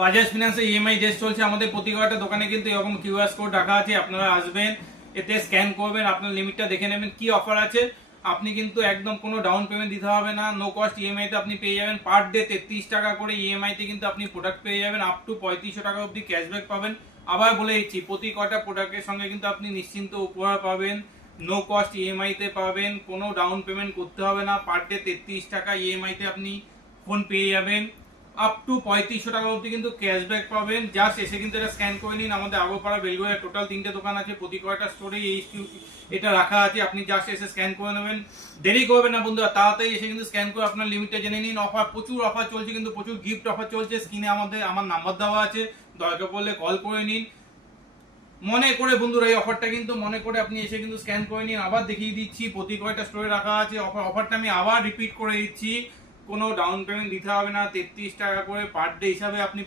Bajaj ফিনান্সে EMI ডেস চলছে আমাদের প্রতি কয়টা দোকানে কিন্তু এরকম কিউআর কোড রাখা আছে। আপনারা আসবেন, এতে স্ক্যান করবেন, আপনার লিমিটটা দেখে নেবেন কি অফার আছে। আপনি কিন্তু একদম কোনো ডাউন পেমেন্ট দিতে হবে না, নো কস্ট ইএমআই তে আপনি পেয়ে যাবেন। পার ডে 33 টাকা করে ইএমআই তে কিন্তু আপনি প্রোডাক্ট পেয়ে যাবেন, আপ টু 3500 টাকা অবধি ক্যাশব্যাক পাবেন। আবার বলে দিচ্ছি, প্রতি কয়টা প্রোডাক্টের সঙ্গে কিন্তু আপনি নিশ্চিন্ত উপহার পাবেন, নো কস্ট ইএমআই তে পাবেন, কোনো ডাউন পেমেন্ট করতে হবে না। পার ডে 33 টাকা ইএমআই তে আপনি ফোন পেয়ে যাবেন, আপ টু 3500 টাকা অবধি কিন্তু ক্যাশব্যাক পাবেন। জাস্ট এসে কিন্তু এটা স্ক্যান করে নিন। আমাদের আগরপাড়া বেলগোয়া টোটাল 3টে দোকান আছে, প্রতি কয়টা স্টোরে এটা রাখা আছে। আপনি জাস্ট এসে স্ক্যান করে নেবেন, দেরি করবেন না বন্ধুরা, তাড়াতাড়ি এসে কিন্তু স্ক্যান করে আপনার লিমিটটা জেনে নিন। অফার, প্রচুর অফার চলছে, কিন্তু প্রচুর গিফট অফার চলছে। স্ক্রিনে আমার নাম্বার দেওয়া আছে, দরকার পড়লে কল করে নিন। মনে করে বন্ধুরা এই অফারটা কিন্তু মনে করে আপনি এসে কিন্তু স্ক্যান করে নিন। আবার দেখিয়ে দিচ্ছি প্রতি কয়টা স্টোরে রাখা আছে অফারটা আমি আবার রিপিট করে দিচ্ছি। কোনো ডাউন পেমেন্ট দিতে হবে না, 33 টাকা করে পার ডে হিসাবে আপনি